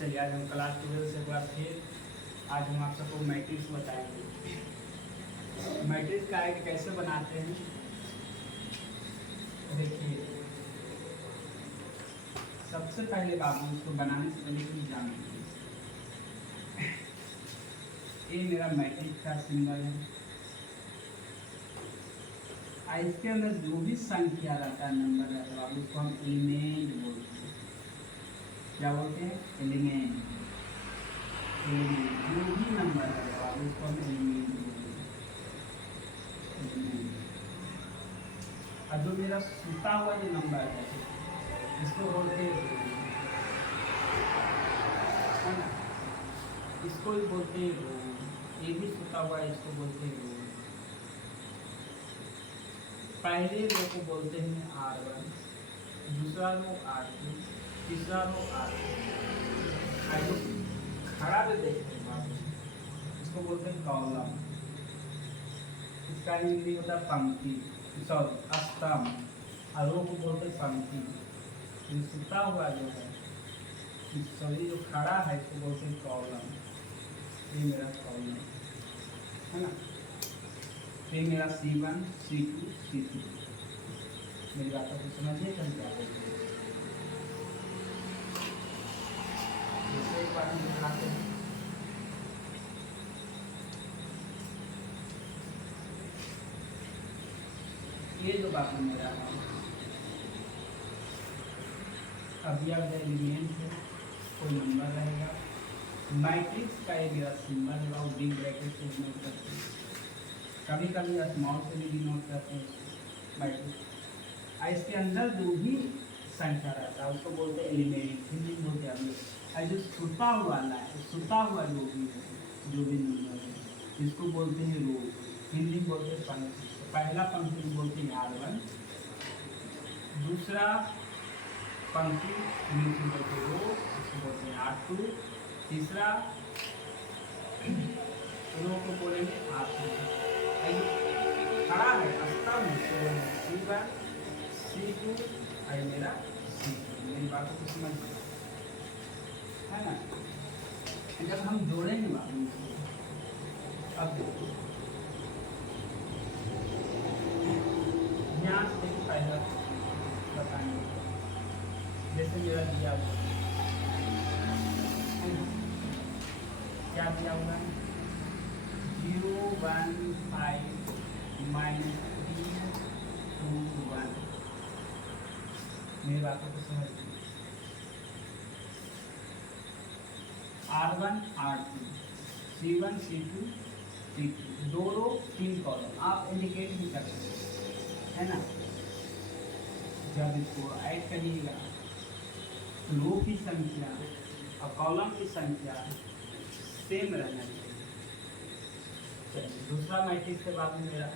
चलिए आज हम क्लास 12 से एक बार फिर आज हम आप सबको मैट्रिक्स बताएंगे। मैट्रिक्स का एक कैसे बनाते हैं देखिए। सबसे पहले बात हम इसको बनाने से पहले कुछ जानेंगे। ये मेरा मैट्रिक्स का सिंबल है। इसके अंदर जो भी संख्या रहता है, नंबर रहता है, उसको हम एलिमेंट बोलते हैं। क्या बोलते हैं? एलिमेंट। जो भी नंबर है उसको हम एलिमेंट बोलते हैं। और जो मेरा छूटा हुआ जो नंबर है इसको बोलते हैं, है ना, इसको ही बोलते हैं रो। ये भी छूटा हुआ है, इसको बोलते हैं रो। पहले रो को बोलते हैं R1, दूसरा रो R2, तीसरा रो R3। खड़ा जो देखते हैं बाबू, इसको बोलते हैं कॉलम। इसका हिंदी होता है पंक्ति, सॉरी स्तंभ। और रो को बोलते हैं पंक्ति। छूटा हुआ जो है, सॉरी जो खड़ा है, इसको बोलते हैं कॉलम। ये मेरा कॉलम है ना। ये मेरा C1, C2, C3। मेरी बात को समझिए कि हम क्या बोलते हैं। एक बार हम दिखाते हैं। ये जो बात मेरा है, अभी आप एलिमेंट है, कोई नंबर रहेगा। मैट्रिक्स का ये मेरा सिंबल है, वो बिग ब्रैकेट से डिनोट करते हैं, कभी कभी स्मॉल से भी डिनोट करते हैं मैट्रिक्स। इसके अंदर जो भी संख्या रहता है उसको बोलते हैं एलिमेंट, हिंदी में बोलते हैं। जो छुपा हुआ है, छुपा हुआ जो भी है, जो भी नंबर है, इसको बोलते हैं रो, हिंदी में बोलते हैं पंक्ति। तो पहला पंक्ति बोलते हैं R1, दूसरा पंक्ति नीचे बोलते हैं रो, इसको बोलते हैं R2, तीसरा रो को बोलेंगे R3। खड़ा है स्तंभ, C1, C2 और मेरा C3। मेरी बातों को समझिए, है ना। जब हम जोड़ेंगे बाबू, अब देखो ध्यान से पहला बताएंगे। जैसे मेरा दिया हुआ क्या दिया हुआ है, 0, 1, 5 -3, 2, 1। मेरी बातों को समझिए। R1, R2, C1, C2, C3, 2 रो 3 कॉलम। आप इंडिकेट भी कर सकते हैं, है ना। जब इसको ऐड करिएगा तो रो की संख्या और कॉलम की संख्या सेम रहना चाहिए। चलिए दूसरा मैट्रिक्स के बाद में मेरा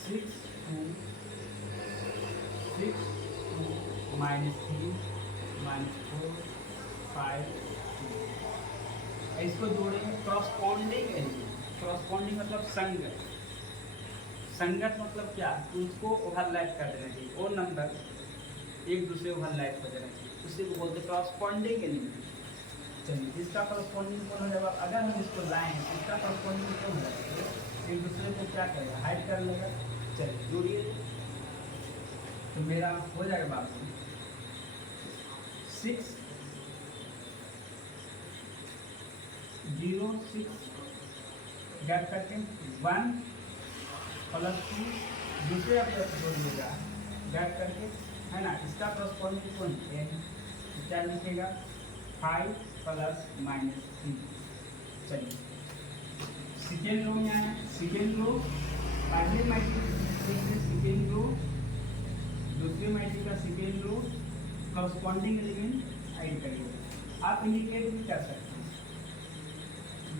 6, 2, -3, -4, 5, 2। इसको जोड़ेंगे क्रॉसपॉन्डिंग एलिमेंट। क्रॉसपॉन्डिंग मतलब संगत। संगत मतलब क्या, उसको ओवरलैप कर देना चाहिए, वो नंबर एक दूसरे ओवरलैप कर देना चाहिए, उसी को बोलते क्रॉसपॉन्डिंग एलिमेंट। चलिए इसका क्रॉसपॉन्डिंग कौन हो जाएगा, अगर हम इसको लाएँ इसका क्रॉसपॉन्डिंग कौन हो जाएगा, एक दूसरे को क्या करेगा, हाइड कर लेगा। चलिए जोड़िए तो मेरा हो जाएगा बात 6, 0, 6 गैप करके 1 + 2, दूसरे आप जोड़िएगा गैप करके, है ना। इसका क्रॉसपॉन्डिंग कौन है, तो क्या लिखेगा 5 + -3। चलिए सेकेंड रो में आए। सेकेंड रो पहले मैट्रिक्स सेकेंड रो, दूसरे मैट्रिक्स का second row, corresponding element add करिएगा। आप इंडिकेट भी कर सकते हैं,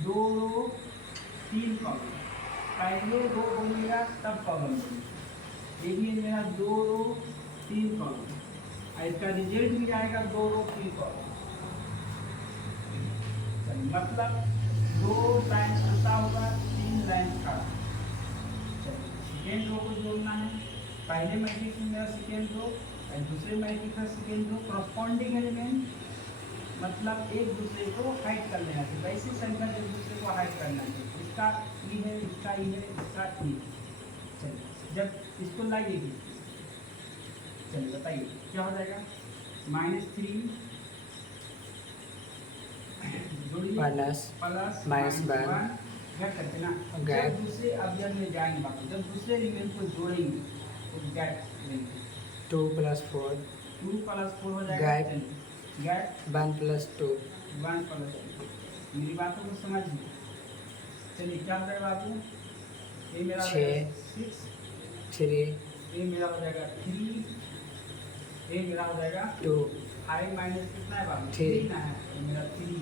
2 रो 3 कॉलम। पहले रो बोलिएगा तब कॉलम बोलिएगा। ये भी मेरा 2 रो 3 कॉलम, और इसका रिजल्ट भी आएगा 2 रो 3 कॉलम। मतलब 2 लाइन छूटा होगा, 3 लाइन खड़ा। चलिए सेकेंड रो को जोड़ना है। पहले मैट्रिक्स में मेरा सेकेंड रो और दूसरे मैट्रिक्स का सेकेंड रो क्रॉसपॉन्डिंग एलिमेंट मतलब एक दूसरे को हाइड कर लेना चाहिए, वैसी संख्या एक दूसरे को हाइड करना चाहिए। इसका ई है, इसका ई है, इसका ई। चलिए जब इसको लाइएगी, चलिए बताइए क्या हो जाएगा। -3 प्लस -1 गैप करके ना, जब दूसरे अवयव में जाएंगे बाबू, जब दूसरे एलिमेंट को जोड़ेंगे तो गैप लेंगे। 2 + 4 2 + 4 हो जाएगा। गैप 1 + 2 1 + 2। मेरी बातों को समझिए। चलिए क्या हो जाएगा बाबू, ये मेरा 6, 3 ये मेरा हो जाएगा 3, ये मेरा हो जाएगा 2 5 माइनस कितना है बाबू, 3 ना है, ये मेरा 3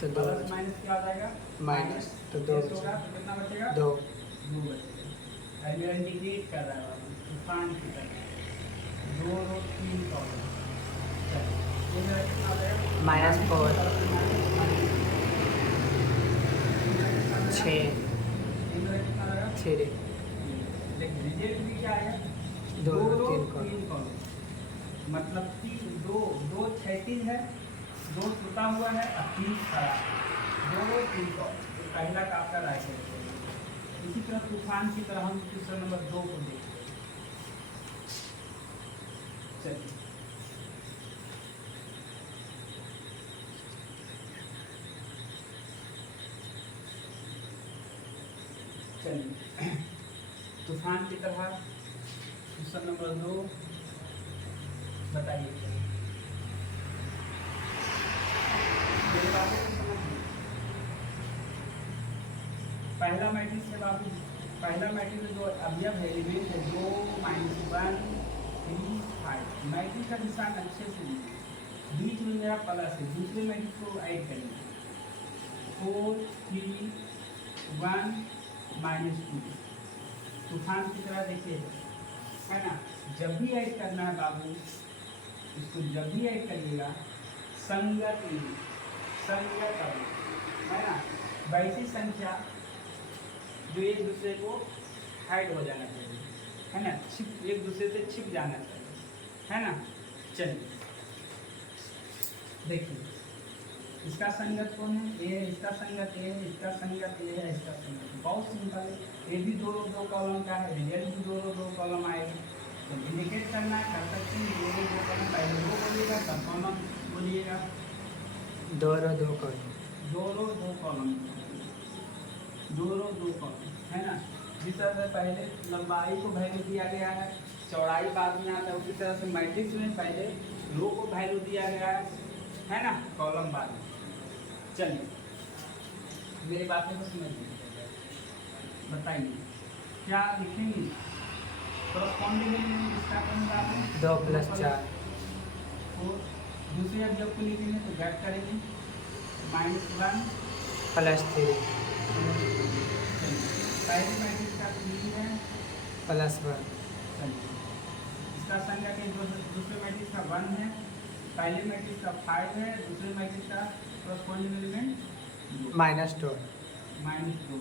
तो 2 प्लस माइनस क्या हो जाएगा, माइनस तो 2 होगा तो कितना बचेगा, 2 बचेगा। अब मेरा इंडिकेट कर रहा है बाबू तूफान की तरह, 2 रो 3 कॉलम। ये मेरा कितना हो जाएगा, -4 6 ये मेरा कितना रहेगा 3 देखिए रिजल्ट भी क्या आएगा, 2 रो 3 3 कॉलम। मतलब 2 क्षैतिज है, 2 टूटा हुआ है और 3 खड़ा है, 2 रो 3 कॉलम। तो पहला का आपका राइट है। इसी तरह तूफान की तरह हम क्वेश्चन नंबर 2 को देखते हैं। चलिए तूफान की तरह क्वेश्चन नंबर 2 बताइए। मेरी बातों को समझिए। पहला मैट्रिक्स है बाबू, पहला मैट्रिक्स में जो अवयव है एलिमेंट है 2 - 1 3 5। मैट्रिक्स का निशान अच्छे से लीजिए, बीच में मेरा प्लस है, दूसरे मैट्रिक्स को ऐड करिए 4 3 1 -2। तूफान की तरह देखिए है ना, जब भी ऐड करना है बाबू, इसको जब भी ऐड करिएगा संगत है ना, वैसी संख्या जो एक दूसरे को हाइड हो जाना चाहिए, है ना, छिप एक दूसरे से छिप जाना चाहिए, है ना। चलिए देखिए इसका संगत कौन है, ए है, इसका संगत ए है, इसका संगत ए है, इसका संगत, बहुत सिंपल है। ये भी 2 कॉलम का है, रिजल्ट भी 2 कॉलम आएगा। तो इंडिकेट करना है, कर सकते हैं 2 कॉलम, पहले 2 बोलिएगा तब कॉलम बोलिएगा, 2 रो 2 कॉलम, 2 रो 2 कॉलम, 2 रो 2 कॉलम, है ना। जिस तरह से पहले लंबाई को वैल्यू दिया गया है, चौड़ाई बाद में आता है, उसी तरह से मैट्रिक्स में पहले रो को वैल्यू दिया गया है ना, कॉलम बाद में। चलिए मेरी बातों को समझिए, बताइए क्या लिखेंगे। कॉरस्पॉन्डिंग एलिमेंट इसका कौन सा है, 2 + 4 और दूसरे अवयव को लिखेंगे तो गैप करेंगे -1 +3 पहले मैट्रिक्स का 3 है +1 चलिए, इसका संख्या के दूसरे मैट्रिक्स का 1 है, पहले मैट्रिक्स का 5 है, दूसरे मैट्रिक्स का कॉरस्पॉन्डिंग एलिमेंट -2 -2,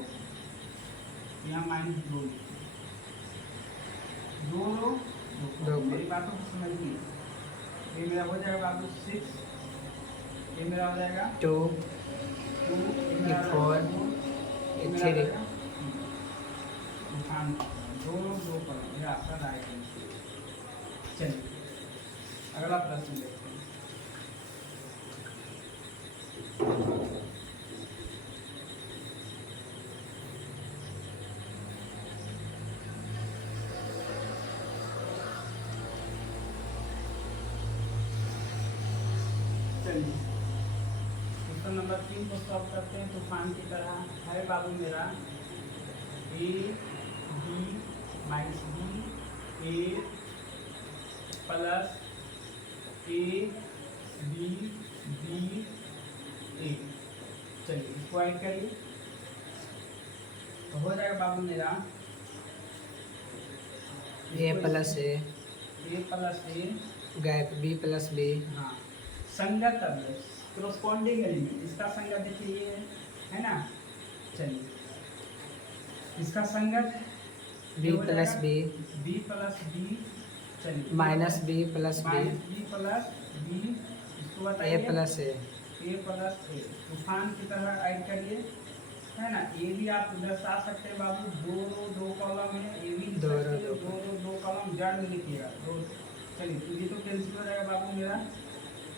यहाँ -2 2 रो 2। मेरी बातों को समझिए, ये मेरा हो जाएगा बाबू 6, ये मेरा हो जाएगा 2 2, ये 4 ये 3 तूफान 2 रो 2 कॉलम, ये आपका राइट है। चलिए अगला प्रश्न देखते हैं। चलिए क्वेश्चन नंबर 3 को सॉल्व करते हैं। तूफान की तरह है बाबू मेरा a b - b a plus a b b a। चलिए इसको ऐड करिए तो हो जाएगा बाबू मेरा A + A a plus a, gap B + B हाँ संगत अवयव corresponding एलिमेंट, इसका संगत देखिए ये है ना। चलिए इसका संगत B + B b plus b, चलिए -B + B -b plus b, इसको A बताइए + A ए प्लस ए तूफान की तरह ऐड करिए, है ना। ए भी आप दर्शा सकते हैं बाबू, दो कॉलम है, ए भी दो दो कॉलम जड़ में लिखिएगा दो। चलिए तो ये तो कैंसिल हो जाएगा बाबू, मेरा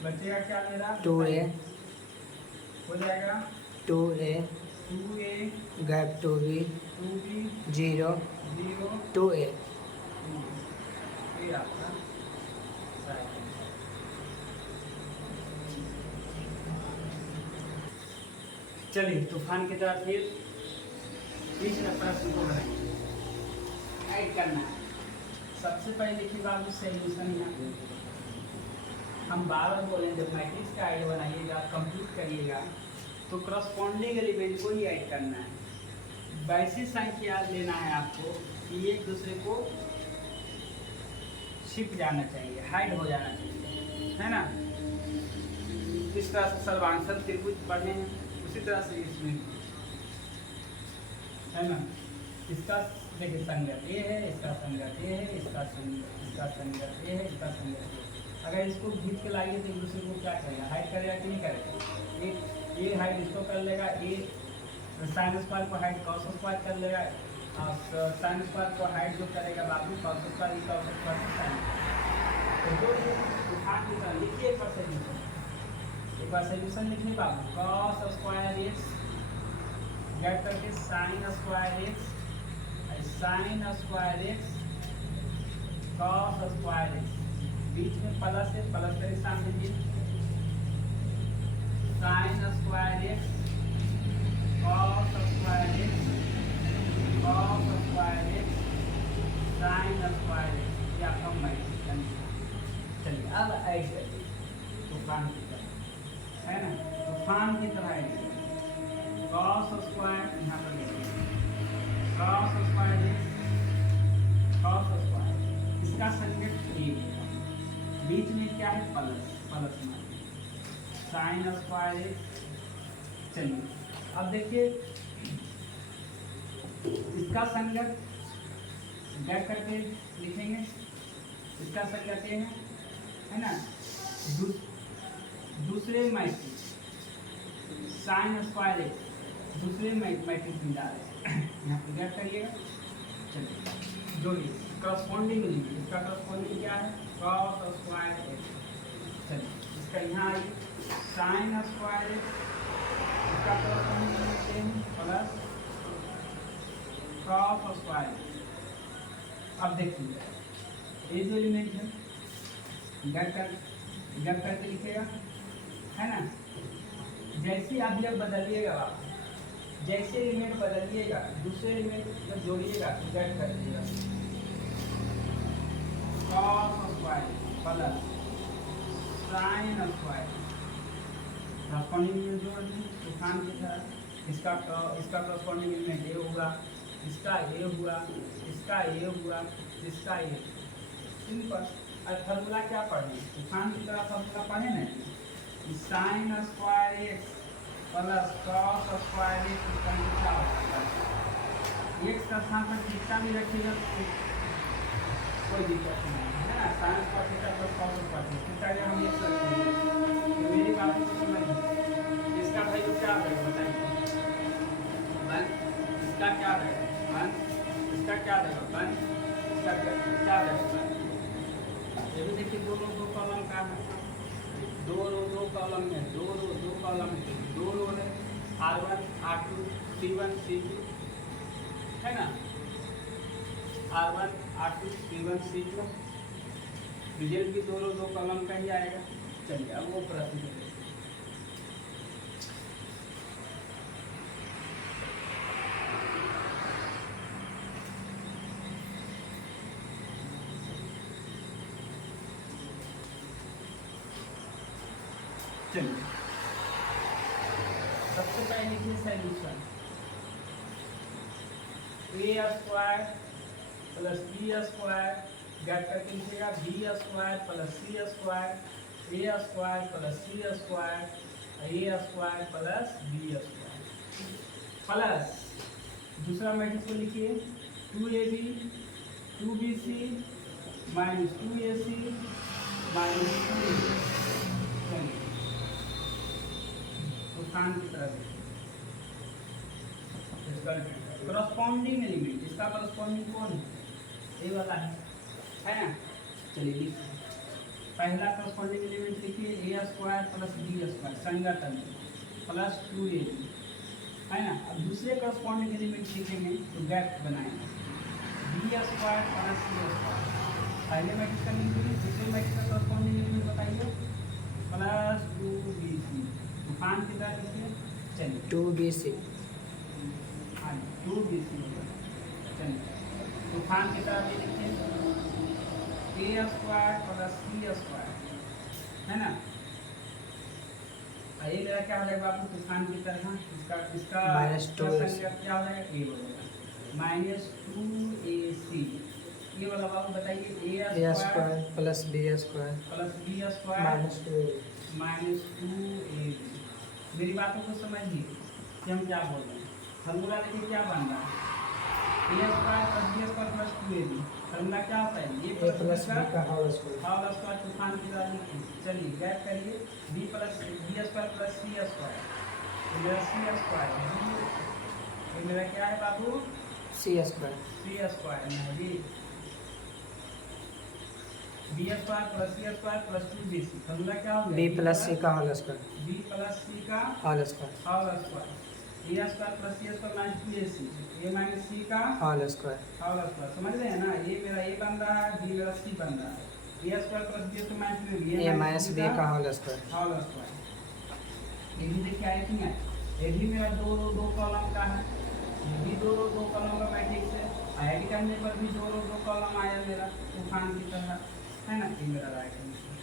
बचेगा क्या, मेरा 2a हो जाएगा 2a 2a gap 2b 2b 0 0 2a। ये आपका राइट आंसर। चलिए तूफान की तरह फिर तीसरा प्रश्न को बनाएंगे, ऐड करना है। सबसे पहले देखिए बाबू सॉल्यूशन यहाँ पे हम बार बार बोलें, जब मैट्रिक्स का ऐड बनाइएगा कंप्लीट करिएगा तो करस्पॉन्डिंग एलिमेंट को ही ऐड करना है। वैसी संख्या लेना है आपको कि एक दूसरे को छिप जाना चाहिए, हाइड हो जाना चाहिए, है ना। इस तरह से सर्वांशर त्रिभुज पढ़े हैं, उसी तरह से इसमें, है ना। इसका देखिए संगत ये है, इसका संगत ये है, इसका संगत ये है, इसका संगत ये है। अगर इसको खींच के लाइए तो एक दूसरे को क्या करेगा, हाइड करेगा कि नहीं करेगा। एक ये हाइड इसको कर लेगा, ये साइन स्क्वायर को हाइड कॉस स्क्वायर कर लेगा, और साइन स्क्वायर को हाइड जो करेगा बाबू कॉस स्क्वायर कॉस स्क्वायर से साइन। तो जो ये उठान की तरह लिखिए, एक बार सोल्यूशन लिखिए बाबू, कॉस स्क्वायर एक्स गेट करके sine square x cos square x, बीच में प्लस है, प्लस का निशान दीजिए, sine square x cos square x sine square x, ये आपका मैट्रिक्स। चलिए अब ऐड करिए तूफान की तरह, है ना, तूफान की तरह ऐड करिए। कॉस स्क्वायर यहाँ पर लिखिए, कॉस स्क्वायर इसका संकेत ए, बीच में क्या है प्लस में साइन स्क्वायर एक्स। चलिए अब देखिए इसका संगत गैप करके लिखेंगे, इसका संगत ये है ना। दूसरे मैट्रिक्स साइन स्क्वायर एक्स दूसरे मैट्रिक्स में डाल यहाँ पर गैप करिएगा। चलिए जोड़िए, करस्पॉन्डिंग लीजिए, इसका करस्पॉन्डिंग क्या है, कॉस स्क्वायर एक्स। चलिए इसका यहाँ आइए, साइन स्क्वायर एक्स, इसका करस्पॉन्डिंग लिखते हैं प्लस कॉस स्क्वायर। अब देखिए ये जो एलिमेंट है गैप करके लिखेगा, है ना। जैसे आप जब बदलिएगा आप, जैसे एलिमेंट बदलिएगा दूसरे एलिमेंट जब जोड़िएगा तो गैप कर दीजिएगा, cos square plus sine square, corresponding element जोड़ दी तूफान की तरह। इसका करस्पॉन्डिंग एलिमेंट ए होगा, इसका ए हुआ, इसका ए हुआ, इसका ए। सिंपल। और फॉर्मूला क्या पढ़े, तूफान की तरह फॉर्मूला पढ़े ना, sign square x plus cos square x का स्थान पर थीटा भी रखिएगा तो कोई दिक्कत नहीं है ना। Sine square theta plus cos square theta का हम लिख सकते हैं। तो मेरी बात को समझिए, इसका वैल्यू क्या रहेगा बताइए, इसका क्या रहेगा, इसका क्या रहेगा, इसका क्या रहेगा। ये भी देखिए दो कॉलम का है, दो कॉलम में दो कॉलम में दो रो है, R1 R2 C1 C2, है ना, R1 R2 C1 C2, result भी दो कॉलम का ही आएगा। चलिए अब वो प्रश्न करें। चलिए सबसे पहले लिखिए solution, a square plus b square gap करके लिखिएगा, b square plus c square, a square plus c square, a square plus b square plus दूसरा मैट्रिक्स को लिखिए 2ab 2bc minus 2ac minus 2ac। तूफान की तरह देखिए करस्पॉन्डिंग एलिमेंट, इसका करस्पॉन्डिंग कौन है? ये वाला है ना? चलिए लिखिए, पहला करस्पॉन्डिंग एलिमेंट लिखिए ए स्क्वायर प्लस बी स्क्वायर संगठन प्लस 2ab, है ना? अब दूसरे करस्पॉन्डिंग एलिमेंट लिखेंगे तो गैप बनाएंगे B square plus c square. पहले मैट्रिक्स का लिख दीजिए, दूसरे मैट्रिक्स का करस्पॉन्डिंग एलिमेंट बताइए प्लस 2bc। तूफान की तरह लिखिए, चलिए 2bc, हाँ 2bc चलिए तूफान की तरह भी लिखिए ए स्क्वायर प्लस सी स्क्वायर, है ना? ये मेरा क्या हो जाएगा आपको तूफान की तरह, इसका इसका -2 संख्या क्या हो जाएगा? ए हो जाएगा -2ac। ये वाला बाबू बताइए a a square square plus b square plus b square -2ab। मेरी बातों को समझिए कि हम क्या बोल रहे हैं। फॉर्मूला देखिए क्या बन रहा है, a square plus b square plus 2ab। Formula क्या होता है? ये a plus b का whole square हाउ स्क्वायर तूफान की तरह लिखिए। चलिए गैप करिए b plus b square plus c square, तो मेरा सी स्क्वायर है, ये मेरा क्या है बाबू? c square सी स्क्वायर में है जी b square plus c square plus 2bc। Formula क्या हो गया? b plus c का whole square b plus c का whole square whole square, a square plus c square minus 2ac, A minus सी का whole square whole square. समझ रहे हैं ना? ये मेरा ए बन रहा है, बी मेरा सी बन रहा है, a square plus b square minus a minus b का whole square हाउ स्क्वायर। ये भी देखिए आई थिंक है, ये भी मेरा दो कॉलम का है, ये भी दो कॉलम का मैट्रिक्स है। आईआईटी करने पर भी दो कॉलम आया मेरा तूफान की तरह, है ना? ये मेरा राइट आंसर।